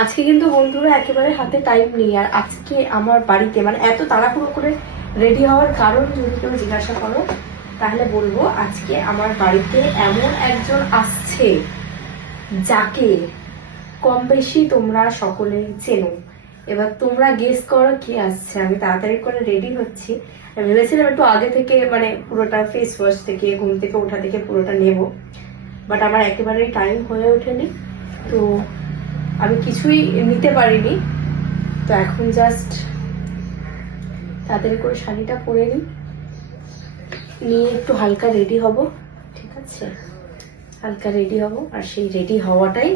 আজকে কিন্তু বন্ধুরা একেবারে হাতে টাইম নেই। আর আজকে আমার বাড়িতে মানে এত তাড়াহুড়ো করে রেডি হওয়ার কারণ যদি কেউ জিজ্ঞাসা করো তাহলে বলবো আজকে আমার বাড়িতে এমন একজন আসছে যাকে কম বেশি তোমরা সকলেই চেনো। এবার তোমরা গেস করো কে আসছে। আমি তাড়াতাড়ি করে রেডি হচ্ছি, ভেবেছিলাম একটু আগে থেকে মানে পুরোটা ফেস ওয়াশ থেকে ঘুম থেকে ওঠা থেকে পুরোটা নেব, বাট আমার একেবারেই টাইম হয়ে ওঠেনি, তো আমি কিছুই নিতে পারিনি। তো এখন জাস্ট তাড়াতাড়ি করে শাড়িটা পরে নিয়ে একটু হালকা রেডি হব, ঠিক আছে? হালকা রেডি হব, আর সেই রেডি হওয়াটাই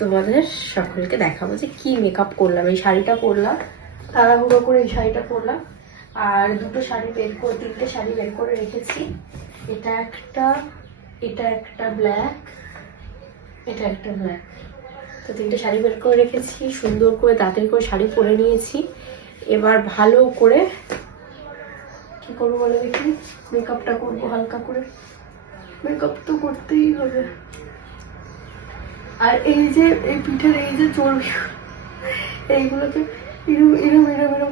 তোমাদের সকলকে দেখাবো যে কি মেকআপ করলাম। এই শাড়িটা পরলাম, তাড়াহুড়ো করে এই শাড়িটা পরলাম, আর দুটো শাড়ি বের করে তিনটে শাড়ি বের করে রেখেছি। এটা একটা ব্ল্যাক, এটা একটা ব্ল্যাক। তো তিনটে শাড়ি বের করে রেখেছি, সুন্দর করে তাড়াতাড়ি করে শাড়ি পরে নিয়েছি। এবার ভালো করে কি করবো বলে দেখি, মেকআপটা করবো হালকা করে। মেকআপ তো করতেই হবে। আর এই যে এই পিঠের এই যে চর্বি, এইগুলোকে এরম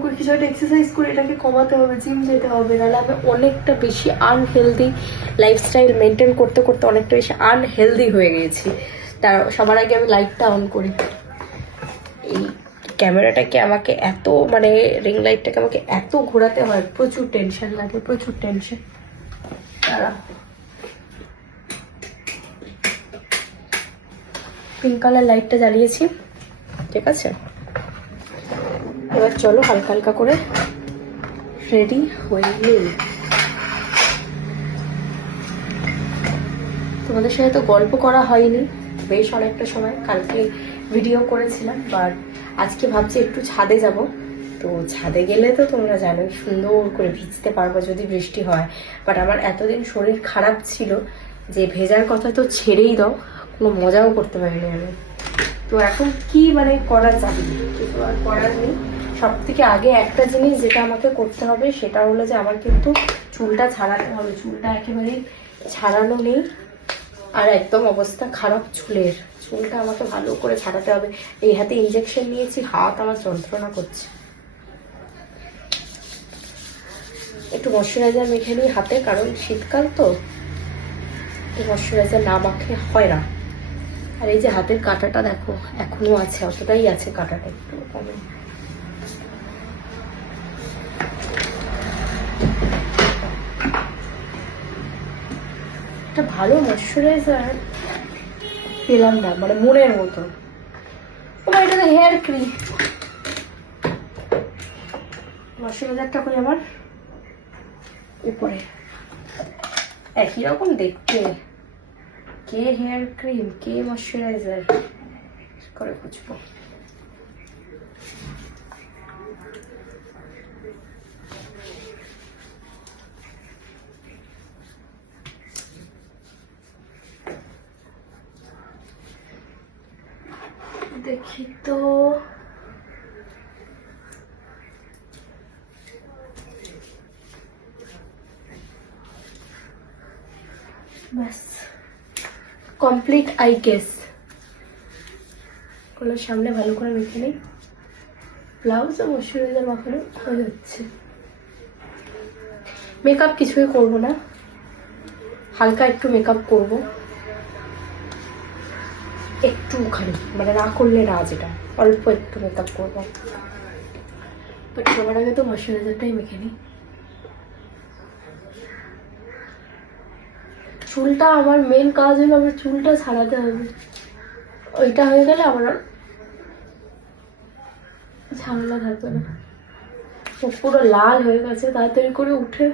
করে কিছু একটা এক্সারসাইজ করে এটাকে কমাতে হবে, জিম যেতে হবে, নাহলে আমি অনেকটা বেশি আনহেলদি লাইফস্টাইল মেনটেন করতে করতে অনেকটা বেশি আনহেলদি হয়ে গেছি। তার সবার আগে আমি লাইটটা অন করি। এই ক্যামেরাটাকে আমাকে এত মানে রিং লাইটটাকে আমাকে এত ঘোরাতে হয়, প্রচুর টেনশন লাগে, প্রচুর টেনশন। তারা পিঙ্ক কালার লাইটটা জ্বালিয়েছি, ঠিক আছে? এবার চলো হালকা হালকা করে রেডি হয়ে নিই। তোমাদের সাথে তো গল্প করা হয়নি বেশ অনেকটা সময়, কালকে ভিডিও করেছিলাম, বাট আজকে ভাবছি একটু ছাদে যাব। তো ছাদে গেলে তো তোমরা জানো সুন্দর করে ভিজতে পারবো যদি বৃষ্টি হয়, বাট আমার এতদিন শরীর খারাপ ছিল যে ভেজার কথা তো ছেড়েই দাও, কোনো মজাও করতে পারিনি আমি। তো এখন কি মানে করা যাবে, কিছু আর করার নেই। সব থেকে আগে একটা জিনিস যেটা আমাকে করতে হবে সেটা হলো যে আমার কিন্তু চুলটা ছাড়াতে হবে। চুলটা একেবারেই ছাড়ানো নেই, আর একদম অবস্থা খারাপ চুলের। চুলটা আমাকে ভালো করে ছাড়াতে হবে। এই হাতে ইঞ্জেকশন নিয়েছি, হাত আমার যন্ত্রণা করছে। একটু ময়শ্চারাইজার মেখে নিই হাতে, কারণ শীতকাল তো ময়শ্চারাইজার না মাখলে হয় না। আর এই যে হাতের কাঁটাটা দেখো এখনো আছে, অতটাই আছে কাঁটাটা, একটু কমে। একটা ভালো ময়শ্চারাইজার পেলাম না, মানে মনের মতো। এটা তো হেয়ার ক্রিম। ময়শ্চারাইজারটা করে আমার উপরে একই রকম দেখতে, কে হেয়ার ক্রিম কে ময়শ্চারাইজার করে খুঁজবো। দেখি তো, ব্যাস কমপ্লিট আই গেস। কলার সামনে ভালো করে মেখে নিই, ব্লাউজ আর ময়শ্চারাইজার মাখানো হয়ে যাচ্ছে। মেকআপ কিছুই করবো না, হালকা একটু মেকআপ করবো, একটুখানি, মানে না করলে না, যেটা অল্প একটু মেকআপ করবো। বাট সবার আগে তো ময়শ্চারাইজারটাই মেখে নিই। চুলটা আমার মেন কাজ হলো আমার চুলটা ছাড়াতে হবে। ওইটা হয়ে গেলে আমার আর ঝামেলা থাকবে না। পুরো লাল হয়ে গেছে, তাড়াতাড়ি করে উঠে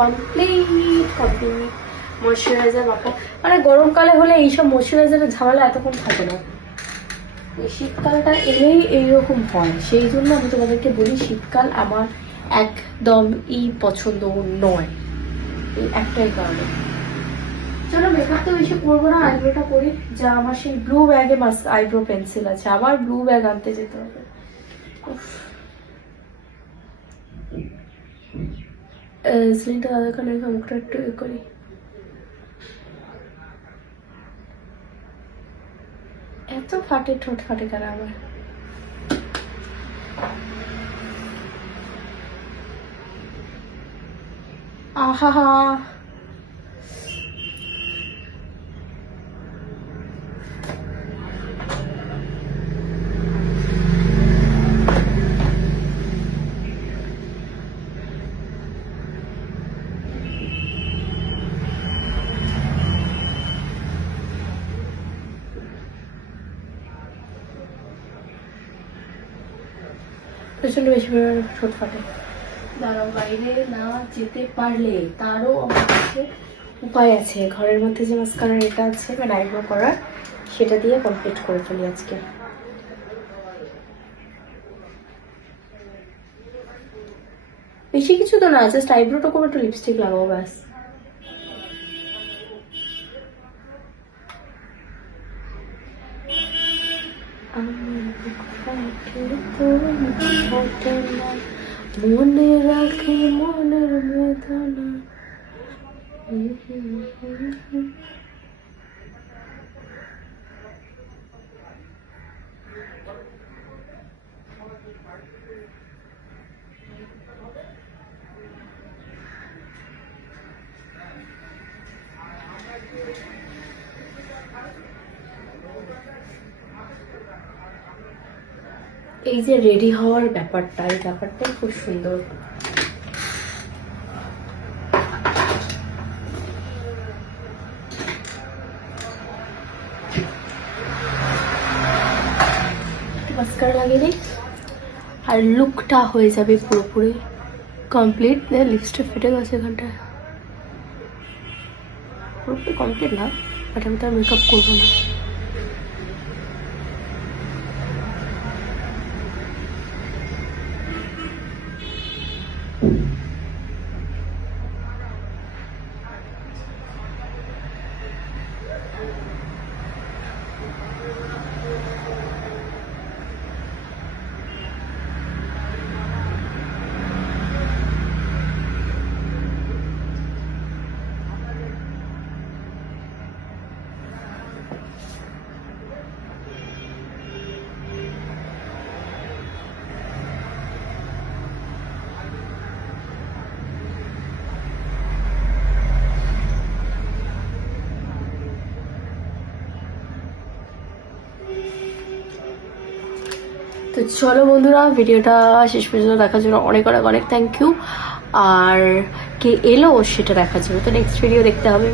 কমপ্লিট ময়শ্চারাইজার মাখা। মানে গরমকালে হলে এইসব ময়শ্চারাইজারের ঝামেলা এতক্ষণ থাকে না, এই শীতকালটা এলেই এইরকম হয়। সেই জন্য আমি তোমাদেরকে বলি শীতকাল আমার একদমই পছন্দ নয়, এই একটাই কারণে। চলো মেকআপ তো বেশি করবো না, আইব্রোটা করি। যা আমার সেই ব্লু ব্যাগে মাস্ক আইব্রো পেন্সিল আছে, আবার ব্লু ব্যাগ আনতে যেতে হবে। স্লিনটা দাদাখানে মুখটা একটু এ করি। এত ফাটে ঠোঁট ফাটে কেন আমার? আহা প্রচন্ড বেশি পরিমাণে ঠোঁট ফাটে। দাঁড়াও, বাইরে না যেতে পারলে তারও আমার কাছে উপায় আছে। ঘরের মধ্যে যে মাস্কারার এটা আছে মানে আইব্রো করার, সেটা দিয়ে কমপ্লিট করে ফেলি আজকে। বেশি কিছু তো না, জাস্ট আইব্রোটা করে একটু লিপস্টিক লাগাবো ব্যাস। মনে রাখি মনের বেদনা। এই যে রেডি হওয়ার ব্যাপারটা, এই ব্যাপারটাই খুব সুন্দর। মাস্কারা লাগিয়ে দিই আর লুকটা হয়ে যাবে পুরোপুরি কমপ্লিট। লিপস্টিক ফেটে গেছে এখানটায়, পুরোপুরি কমপ্লিট না, বাট আমি তো আর মেকআপ করবো না। তো চলো বন্ধুরা, ভিডিওটা শেষ পর্যন্ত দেখার জন্য অনেক অনেক অনেক থ্যাংক ইউ। আর কে এলো সেটা দেখার জন্য তো নেক্সট ভিডিও দেখতে হবে।